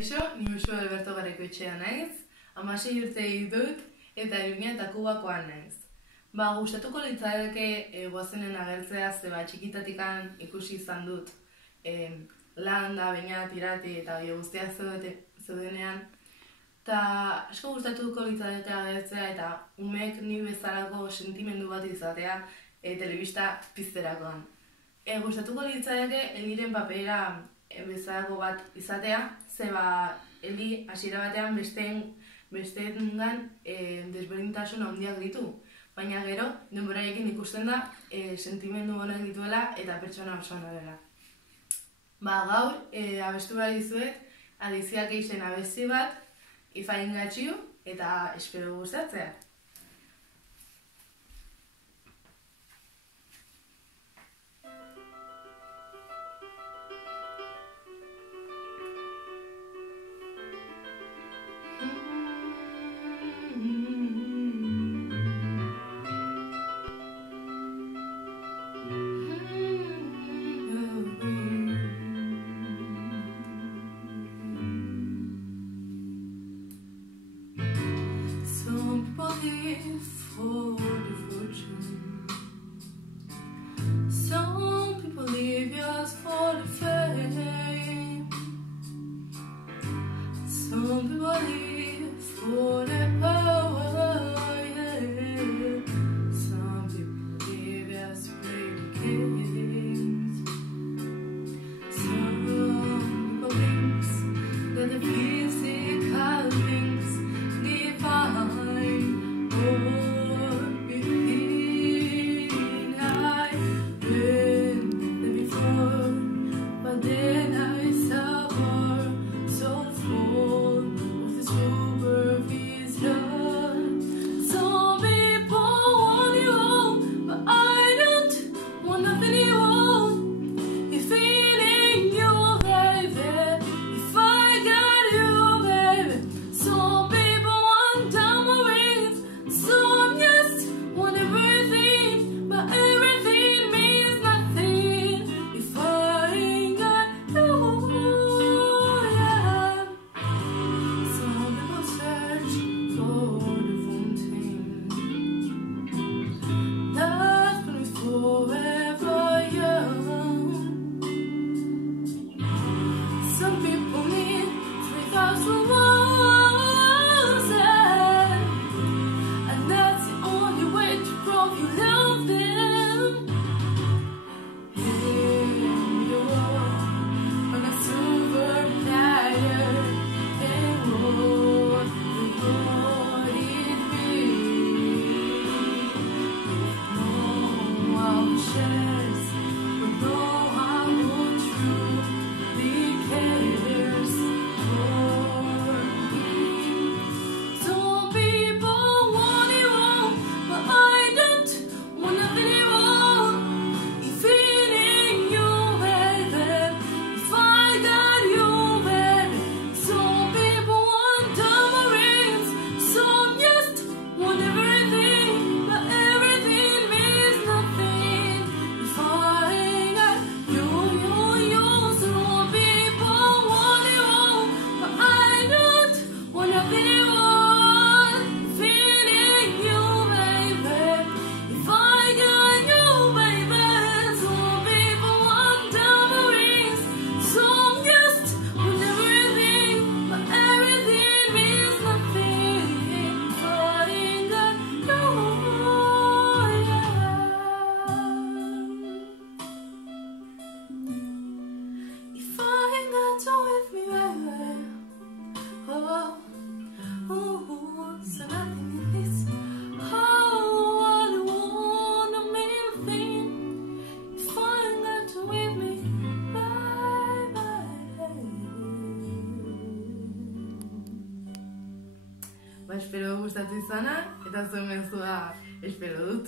Kaixo, ni Uxue Alberto Garraikoetxea naiz, 16 urte ditut eta Iruña eta Kubakoa naiz. Gustatuko litzateke goazenen agertzea, zeba txikitatikan ikusi izan dut landa, bainat, irati eta guztia zeudenean. Eta asko gustatuko litzateke agertzea eta umek ni bezalako sentimendu bat izatea telebista pizterakoan. Gustatuko litzateke Eliren papera bezalako bat izatea, zeba Eli hasiera batean besteengan desberdintasun handiak ditu. Baina gero, denborarekin ikusten da sentimendu honak dituela eta pertsona oso ona dela. Gaur, abestu behar dizuet, Aliziak eixen abesti bat, If I Ain't Got You, eta espero gustatzea. Some people live just for the fame. Some people live for the power, yeah. Some people live just to play the games. Some people think that the physical things define then I suffer so full of the superficial. Some people want you all, but I don't want nothing you want. If it ain't you, baby, if I got you, baby. Some people want tambourines, some just want everything, but everything means nothing if I ain't got you, yeah. Some people search for the fountain that's been forever young. Some people need 3,000 roses, and that's the only way to prove you love them. On a silver platter, and what would it be? No options, but no how truly cares for me. Some people want it all, but I don't want nothing you want. If it ain't you, baby, if I got you, baby. Some people want tambourines, some just want everything, but everything means nothing if I ain't got you. Some people want it all, but I don't want nothing you want. If it ain't you, baby, if I got you, baby. Some people want tambourines, some just want everything, but everything means nothing if I ain't got you, yeah. If I ain't got you with me, baby, oh, so nothing in this. Oh, I don't want a million things if I ain't got you with me, baby. Espero gustatu izana, eta zuen mezua espero dut.